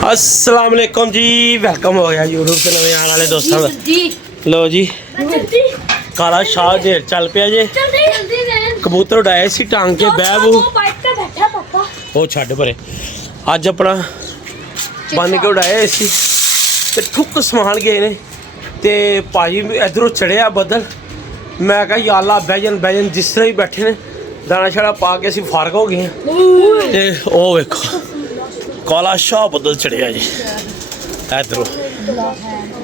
अस्सलाम वालेकुम जी, वेलकम हो गया यूट्यूब से नवे आने वाले दोस्तों का। लो जी काला शाह ढेर चल पिया जे। कबूतर उड़ाए सी टांग के बहबू वो छड़ परे अज अपना बन के उड़ाए सी ते ठुक समान गए ने ते भाजी इधरों चढ़िया बदल। मैं कहा या अल्लाह बहजन जिस तरह ही बैठे ने दाना शाना पा के असीं फारग हो गए ते ओ वेखो काला शाह बदल चढ़िया जी।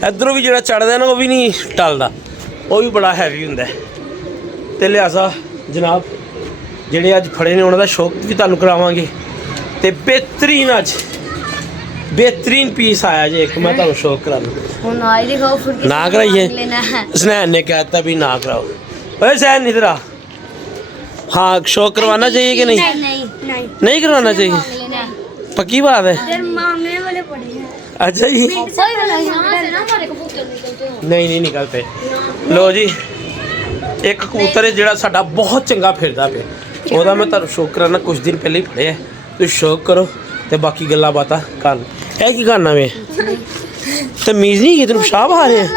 इधरों भी जो चढ़ता है ना वो भी नहीं टलता, वो भी बड़ा हैवी होंगे। तो लिहाजा जनाब जेडे अज फड़े ने उन्होंने शौक भी तुहानूं करावांगे ते बेहतरीन अज बेहतरीन पीस आया जे एक मैं तुहानूं शौक करा ना कराइए। स्नैन ने कहता भी ना कराओ। ओए सैन इधर आ। हाँ शौक करवाना चाहिए कि नहीं? नहीं करवाना चाहिए, पक्की बात है। मांगने वाले पड़े हैं। अच्छा जी नहीं निकलते। लो जी एक कबूतर है जो साडा बहुत चंगा फिरदा पे ओदा मैं तुहानूं शौक कराना। कुछ दिन पहले ही फड़िया तुसीं शौक करो तो बाकी गल्लां बातां कर। है की करना वे तमीज़ नहीं कि तेनूं पेशाब आ रहे हैं।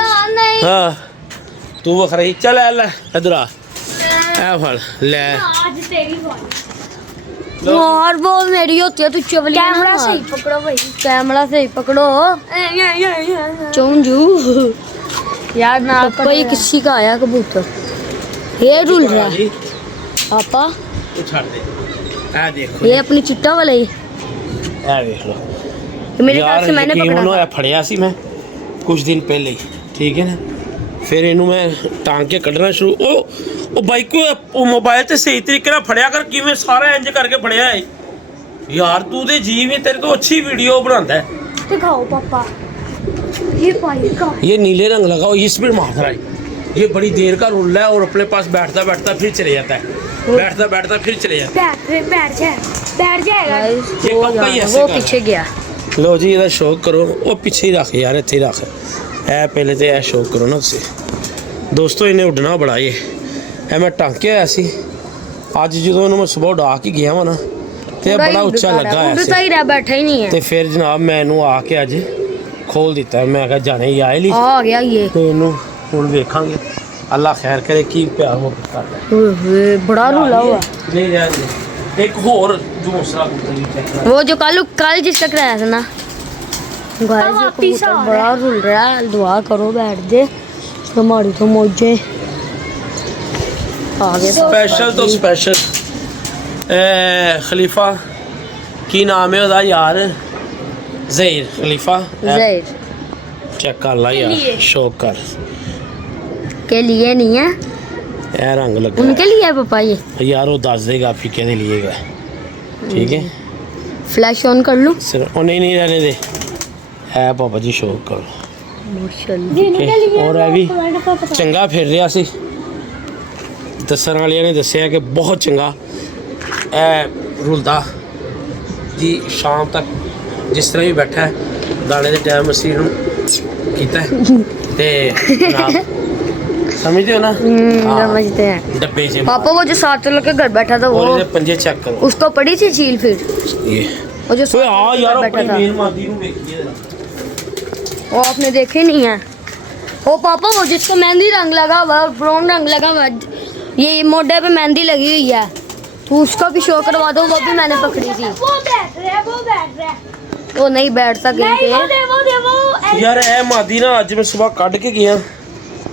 हाँ तू वखरा ही चल ले इधर आ ए फड़ ले और वो मेरी होती है तू चवली। कैमरा सही पकड़ो भाई, कैमरा सही पकड़ो। चौंजू यार ना कोई किसी का आया कबूतर ये रुल रहा है पापा। तू छड़ दे ए देखो ये अपनी चिट्टा वाला ही ए देख लो मेरे ख्याल से मैंने पकड़ा फड़िया सी मैं कुछ दिन पहले ही, ठीक है ना। फिर इनू मैं टांग के कढ़ना शुरू ओ बाइक को मोबाइल से सही तरीके ना फड़िया कर कि सारा इंज करके फड़िया है यार। तू तो जीव है, तेरे तो अच्छी वीडियो बनाता है। दिखाओ पापा ये पानी का ये नीले रंग लगाओ, ये स्पीड मार रहा है। ये बड़ी देर का रूल है और अपने पास बैठता बैठता फिर चले जाता है, बैठता बैठता फिर चले जाता है। बैठ जाएगा वो पीछे गया। लो जी ਇਹਦਾ शौक करो वो पीछे ही रख यार, ਇੱਥੇ ही रख ए पहले तो यह शौक करो ना ਤੁਸੀਂ दोस्तों। इन्हें उड़ना बड़ा ये ए मैं टांके होया सी अज जो मैं सुबह उड़ा के गया वा ना तो बड़ा उच्चा लगा है बैठा ही नहीं है। तो फिर जनाब मैं इनू आके अज खोल दिता। मैं कहा जाने ही आए ली आ गया ये तो इनू हुण वेखांगे अल्लाह खैर करे की प्यार मुहब्बत करदा। बड़ा रूला हुआ नहीं यार एक होर जो दूसरा कबूतर वो जो कल जिसका कराया था ना बड़ा रुल रहा है। दुआ करो बैठ दे हमारी तो मौजे आगे। स्पेशल तो स्पेशल खलीफा की नाम है उसका यार ज़हीर खलीफा ज़हीर चेक कर ला यार शौक कर के लिए नहीं है ए रंग लगा उनके लिए है पापा ये यार वो दस देगा फिर कहने लिए गया ठीक है। फ्लैश ऑन कर लूँ सिर्फ ओ नहीं रहने दे है पापा जी शौक कर और है भी चंगा फिर रहा सी। दसन वाले ने दसिया कि बहुत चंगा ए रुलदा जी शाम तक जिस तरह भी बैठा है दाने के टाइम असी किया ते समझते हो ना। समझते हैं डब्बे से पापा वो जो साथ चल के घर बैठा था वो पंजे चेक करो उसको पड़ी थी झील। फिर ये वो जो हाँ यार बैठा था मेन मादी नूं देखिए वो आपने देखे नहीं है। वो पापा वो जिसको मेहंदी रंग लगा हुआ ब्राउन रंग लगा हुआ ये मोढे पे मेहंदी लगी हुई है तो उसको भी शो करवा दो। वो भी मैंने पकड़ी थी। वो बैठ रहा वो नहीं बैठता कहीं पे यार ए मादी ना अज मैं सुबह कढ़ के गया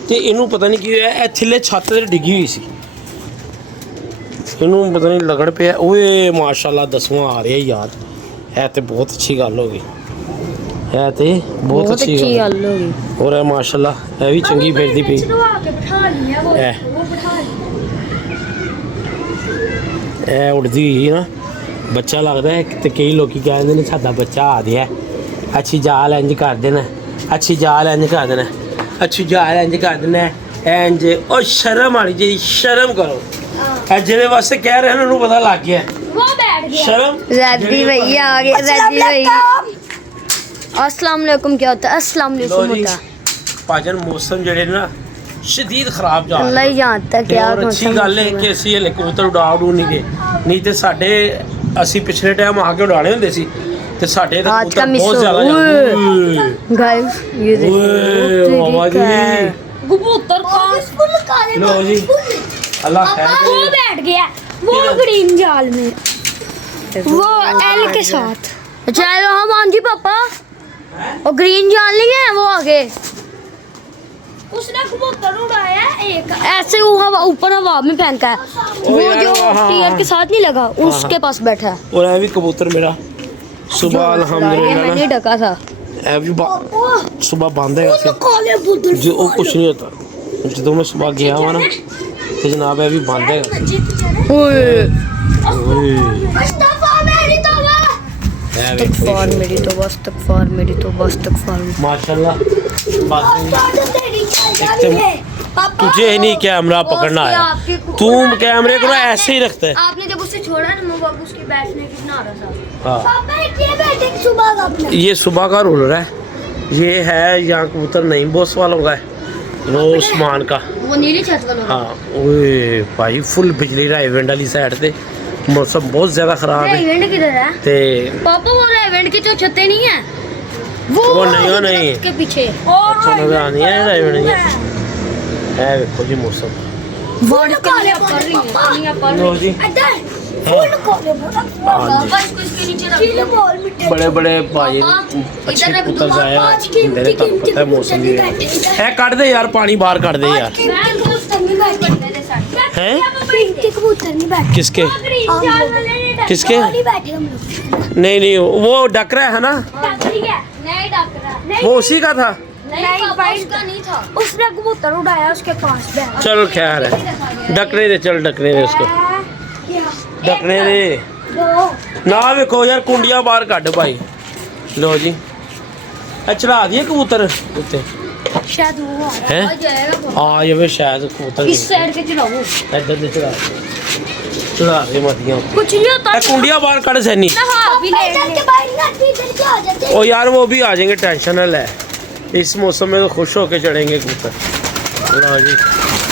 तो इनू पता नहीं की होया ए थल्ले छत ते डिगी हुई सी इनू पता नहीं लगड़ पे ओए माशाल्लाह 10वां आ रहा है यार। है तो बहुत अच्छी गल हो गई है तो बहुत अच्छी गल हो गई और माशाल्लाह है भी चंगी फिरदी पई ए उड़दी हुई ना बच्चा लगता है तो कई लोग कहते हैं साडा बच्चा आ गया अच्छी जाल इंज कर देना अच्छी जाल इंज कर देना अच्छी जाल इंज कर देना इंज ओ शर्म आनी चाहिए शर्म करो जेदे वास्ते कह रहे हैं उन्होंने पता लग गया शर्म। रद्दी भैया आ गए रद्दी भैया अस्सलाम वालेकुम क्या होता है अस्सलाम वालेकुम होता है भाजन मौसम जेडे ना शदीद खराब जा अल्लाह ही जानता क्या अच्छी गल है कि ਅਸੀਂ ਹਲੇ ਕਬੂਤਰ ਉਡਾ ਨਹੀਂ ਗਏ नहीं तो साढ़े असी पिछले टाइम आके उड़ाने होंगे सी ਤੇ ਸਾਡੇ ਤਾਂ आज का ਕਬੂਤਰ मिस ਬਹੁਤ ਜ਼ਿਆਦਾ ਜਾਂਦੇ गाइस ये ਓਏ ਬਾਬਾ ਜੀ कबूतर का लो जी अल्लाह खैर वो करे। बैठ गया वो ग्रीन जाल में वो एल के साथ अच्छा हम हाँ जी पापा और ग्रीन जाल नहीं है वो आगे उसने कबूतर उड़ाया एक ऐसे वो हवा ऊपर हवा में फेंका है वो यार, जो हाँ, टीयर के साथ नहीं लगा उसके पास बैठा है और ये भी कबूतर मेरा सुबह ये अल्हम्दुलिल्लाह मैंने ना ढका था ये भी सुबह बंद है वैसे जो वो कुछ नहीं होता जो मैं सुबह गया हुआ ना तो जनाब ये भी बंद है इस्तगफार मेरी तो बस इस्तगफार मेरी तो बस इस्तगफार माशाल्लाह तुझे ही नहीं कैमरा पकड़ना आया तू कैमरे को ना ऐसे ही रखता है आपने जब उसे छोड़ा ना मैं वापस उसके बैठने की बना रहा था हाँ पापा ये बैठे सुबह का अपना ये सुबह का रोलर है ये है यहाँ कबूतर नहीं बॉस वालों का है वो उस्मान का वो नीली छत वाला हाँ ओए भाई फुल बिजली रहा इवेंट वाली साइड से मौसम बहुत ज़्यादा ख़राब है इवेंट किधर है ते पापा वो इवेंट की जो छतें नहीं है वो नहीं के पीछे अच्छा नजर आनी है इवेंट है देखो जी मौसम वर्ड काले पड़ रही है दुनिया पड़ लो रही जी पापा इसको इसके नीचे रख दो बड़े बड़े भाई अच्छे पुत्र जाया मेरे तक पता है मौसम भी है कट दे यार पानी बाहर कट दे यार हैं कबूतर नहीं बैठे किसके किसके नहीं नहीं वो डक रहा है ना नहीं डक रहा वो उसी का था नहीं उसका नहीं था उसने कबूतर उड़ाया उसके पास बैठा चल खैर है डकने दे चल डकने दे उसको डकने दे ना देखो यार कुंडिया बाहर कट भाई लो जी चढ़ा दिए कबूतर उत्ते शायद वो हैं? आ जाएगा आ जावे शायद कबूतर इस साइड के चलाओ इधर दे चढ़ा दे मतियां कुछ नहीं होता कुंडिया बाहर कट सैनी अभी ले ओ यार वो भी आ जाएंगे टेंशन न ले इस मौसम में तो खुश होके चढ़ेंगे कबूतर लो जी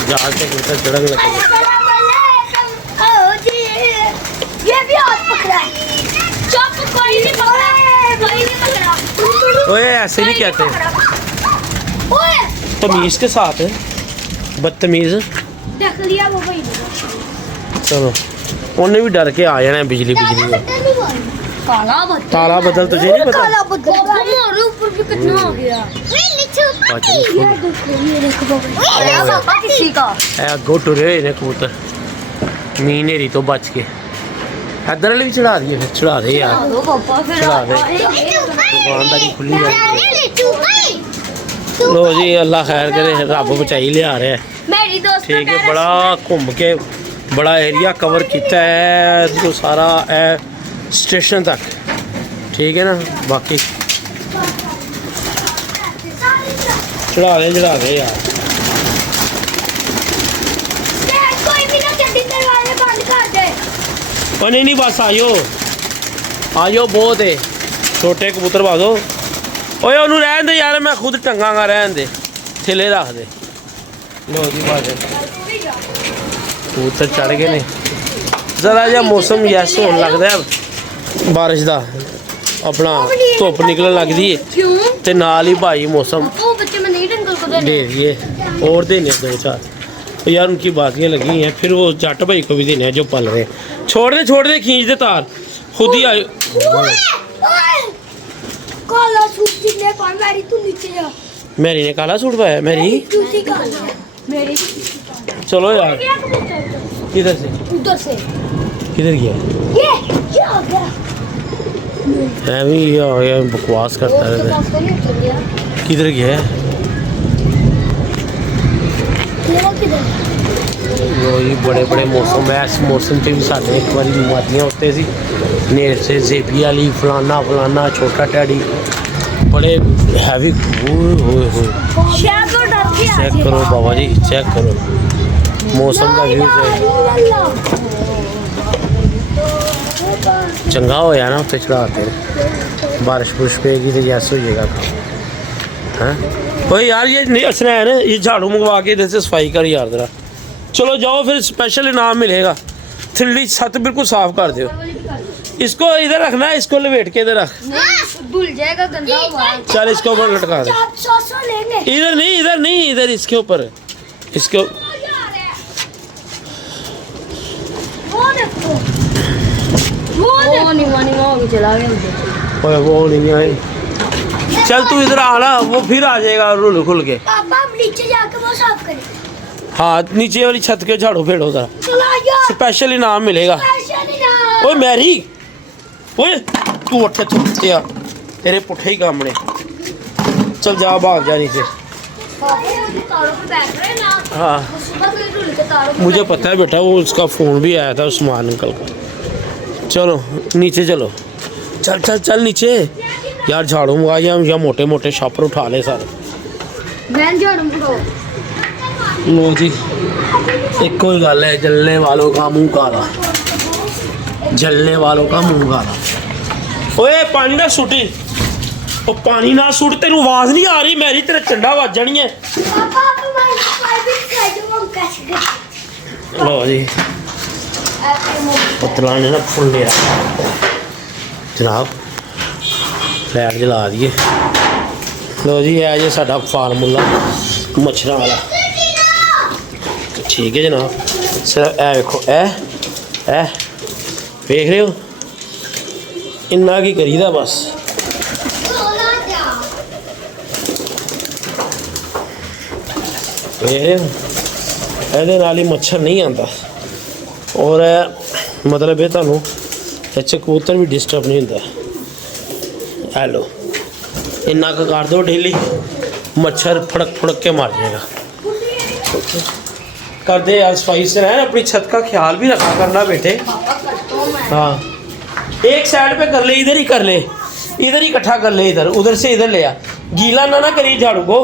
जाल से कबूतर चढ़ने लगे ये भी हाथ पकड़ा है चुप कोई नहीं पकड़ा कोई नहीं पकड़ा ओए ऐसे नहीं कहते ओए तमीज के साथ है बदतमीज देख लिया वो भाई ने चलो उन्हें भी डर के आ जाना है बिजली बिजली में काला बदल ताला बदल तुझे नहीं पता काला बदल हमारे ऊपर भी कितना आ गया पापा किसी का अगो टुरे ने कबूतर मीनेरी तो बच के इधर वाले भी चढ़ा दिए फिर चढ़ा दे यार दो पापा फिर चढ़ा दे दुकानदारी खुली जाएगी लो जी अल्लाह खैर करे रब बचाई लिया रहे मेरी दोस्त ठीक है बड़ा घूम के बड़ा एरिया कवर किया है जो सारा है स्टेशन तक ठीक है ना बाकी चढ़ा दे यार कोई भी ना जल्दी दरवाजे बंद कर दे और नहीं बस आयो बहुत है छोटे कबूतर बाजो ओए ਉਹਨੂੰ ਰਹਿਣ ਦੇ यार मैं खुद टंगांगा रहन दे थेले रख दे लो जी बाजे कबूतर चढ़ गए ने जरा जिहा मौसम यस होने लगदा है बारिश ਦਾ अपना धुप निकलन लगदी है क्यों ते नाल ही भाई मौसम वो बच्चे में नहीं डंगल को दे दिए और देने दो चार तो यार उनकी बातियाँ लगी हैं फिर वो जट भाई को भी देने हैं जो पल रहे हैं छोड़ दे खींच दे तार खुद ही आयो काला सूट जिसने पाया मेरी तू नीचे जा मेरी ने काला सूट पाया मेरी जूती काली मेरी चलो यार किधर से उधर से किधर गया ये आ गया है भी ये आ गया बकवास करता उसके है पास तो नहीं उतर गया किधर गया तेरा किधर वो ये बड़े बड़े मौसम है इस मौसम से भी साढ़े एक बार मादियाँ होते सी नेर से जेबी वाली फलाना छोटा टैडी बड़े हैवी शायद वो डर के आ चेक करो बाबा जी चेक करो मौसम का व्यू चंगा होया ना उत्ते चढ़ाते बारिश बुरिश पेगी तो यस हो जाएगा काम हैं ओए यार ये नहीं हंसना है ना ये झाड़ू मंगवा के इधर से सफाई कर यार जरा चलो जाओ फिर स्पेशल इनाम मिलेगा 3D छत बिल्कुल साफ कर दो इसको इधर रखना, इसको लपेट के इधर रख। धुल जाएगा गंदा हुआ। चल इसको ऊपर लटका दे। इधर नहीं, इधर नहीं, इधर इसके ऊपर, इसके वो नहीं चला गया। ओए वो नहीं आए। चल तू इधर आना, वो फिर आ जाएगा रुल खुल के। पापा आप नीचे जाके वो साफ करें। हाँ नीचे वाली छत के झाड़ू फेड़ो जरा, स्पेशल इनाम मिलेगा। ओए मैरी, ओए तू उठ चुटिया, तेरे पुट्ठे ही काम ने। चल जा भाग जा नीचे। हाँ मुझे पता है बेटा, वो उसका फ़ोन भी आया था उस्मान अंकल का। चलो नीचे चलो, चल चल चल नीचे यार। झाड़ू मंगा या मोटे मोटे शापर उठा ले सारे। लो जी एक कोई गल है, जलने वालों का मुंह काला, जलने वालों का मुंह काला। ओए पानी ना सुटी, ओ पानी ना सुट, तेनू आवाज नहीं आ रही मेरी, तेरे चंडा वज जानी है। लो जी पतला ने ना फुल लिया जनाब, लाइट जला दिए। लो जी है जी साडा फार्मूला मच्छरों वाला, ठीक है जनाब। सिर्फ ए देखो, ए देख रहे हो, इन्ना की करीदा बस। देख रहे हो, ਇਹਦੇ ਨਾਲ ਹੀ ਮੱਛਰ ਨਹੀਂ ਆਉਂਦਾ, ਔਰ ਮਤਲਬ ਇਹ ਤੁਹਾਨੂੰ ਇੱਥੇ ਕਬੂਤਰ ਵੀ ਡਿਸਟਰਬ ਨਹੀਂ ਹੁੰਦਾ। ਹੈਲੋ ਇੰਨਾ ਕੁ ਕਰ ਦਿਓ ਡੇਲੀ, मच्छर फड़क फड़क के मार जाएगा। कर दे यार सफाई से रहना, अपनी छत का ख्याल भी रखा करना बेटे। हाँ एक साइड पे कर ले, इधर ही कर ले, इधर ही इकट्ठा कर ले, इधर उधर से इधर ले आ, गीला ना करी झाड़ू को,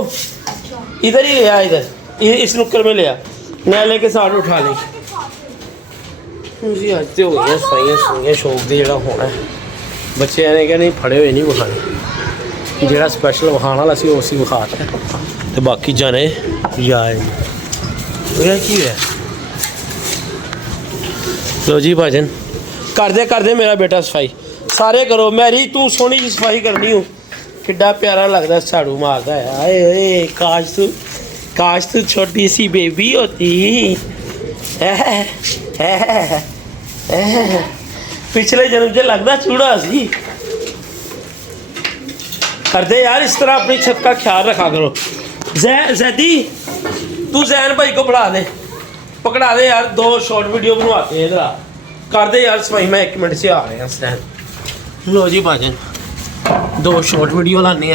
इधर ही ले आ, इधर इस नुक्कर में ले आ, नैले के साथ उठा ले। जी अज तो हो गई सफाइयाँ शौक की जोड़ा होना है। बच्चे ने क्या नहीं फड़े हुए नहीं विखाने, ਜਿਹੜਾ ਸਪੈਸ਼ਲ ਵਿਖਾਉਣ ਵਾਲਾ ਸੀ ਉਹ ਸੀ ਵਿਖਾਤਾ, ਤੇ ਬਾਕੀ ਜਾਣੇ ਜਾਏ। ਉਹ ਕੀ ਹੋਇਆ? ਲੋ ਜੀ ਭਾਜਨ ਕਰਦੇ ਮੇਰਾ ਬੇਟਾ ਸਫਾਈ ਸਾਰੇ ਕਰੋ। ਮੈਰੀ ਤੂੰ ਸੋਹਣੀ ਜੀ ਸਫਾਈ ਕਰਨੀ ਹੋ, ਕਿੱਡਾ ਪਿਆਰਾ ਲੱਗਦਾ, ਝਾੜੂ ਮਾਰਦਾ ਹੈ। ਆਏ ਓਏ ਕਾਸ਼ ਤੂੰ ਛੋਟੀ ਸੀ ਬੇਬੀ ਹੋਤੀ। पिछले जन्म से लगता चूड़ा सी। कर दे यार इस तरह, अपनी छत का ख्याल रखा करो। जैदी तू जैन भाई को बढ़ा दे, पकड़ा दे यार, 2 शॉर्ट वीडियो बनवाते हैं इधर। कर दे यार सफाई, मैं 1 मिनट से आ रहे हैं जैन। लो जी भाजन 2 शॉर्ट वीडियो लाने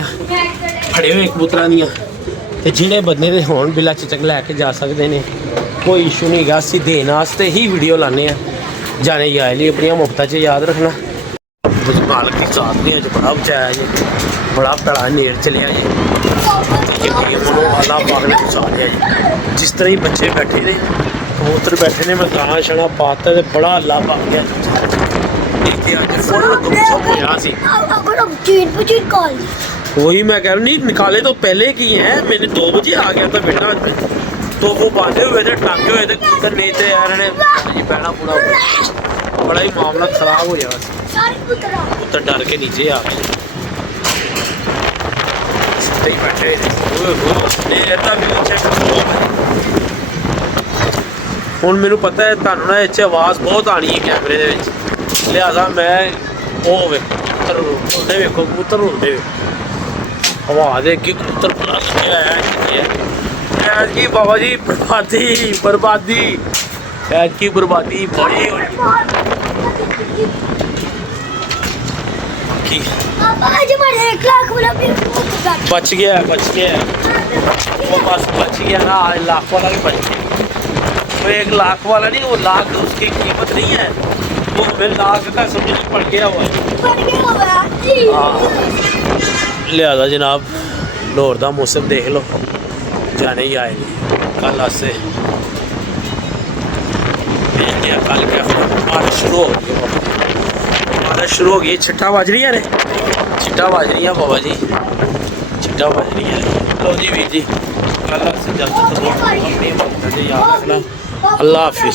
फड़े हुए कबूतर दियाँ, तो जिन्हें बंदे दे होण बिला चिचक लैके जा सकते हैं, कोई इशू नहीं गा। असीं देने वास्ते ही वीडियो लाने जाने जाए लिए अपनी मुफ्ता च याद रखना। मालक की साथ नहीं अज बड़ा बचाया जी, बड़ा भड़ा नेर चलिया जी, अल्लाह पाक ने फसा लिया जी। जिस तरह ही बच्चे बैठे ने, कबूतर बैठे ने, मैं गाना शाना पाता तो बड़ा अल्लाह पाक गया। वही मैं कह रहा नहीं, निकाले तो पहले की हैं, मैंने 2 बजे आ गया था बेटा, तो वो बांधे हुए थे, टांगे हुए थे कबूतर, नहीं थे यार ने पैना पूरा बड़ा ही मामला खराब हो जाएगा। कबूतर डर के नीचे आ गए, बैठे ਹੁਣ ਮੈਨੂੰ ਪਤਾ ਹੈ ਤੁਹਾਨੂੰ ਨਾ ਇੱਥੇ ਆਵਾਜ਼ ਬਹੁਤ ਆਣੀ ਹੈ ਕੈਮਰੇ ਦੇ ਵਿੱਚ, ਲਿਹਾਜ਼ਾ ਮੈਂ ਉਹ ਵੇਖੋ ਕਬੂਤਰ ਰੋਂਦੇ, ਵੇਖੋ ਕਬੂਤਰ ਰੋਂਦੇ ਵੇ, ਆਵਾਜ਼ ਦੇ ਕਿ ਕਬੂਤਰ ਬਣਾ ਲੱਗਿਆ ਹੈ कि बाबा जी बर्बादी की बर्बादी बड़ी बच गया वो बस बच गया ना, 1 लाख वाला भी बच गया। वो 1 लाख वाला नहीं, वो लाख उसकी कीमत नहीं है, वो हमें लाख का समझ पड़ गया हुआ है। लिहाजा जनाब लाहौर का मौसम देख लो, जाने ही आए नहीं कल से, कल क्या बारिश शुरू हो गई, बारिश शुरू हो गई, छिट्टा बज रही है, छिट्टा बज रही है बाबा जी, छिट्टा बज रही है। लो जी वीर जी कल से जल्द अपनी याद रखना। अल्लाह हाफिज़।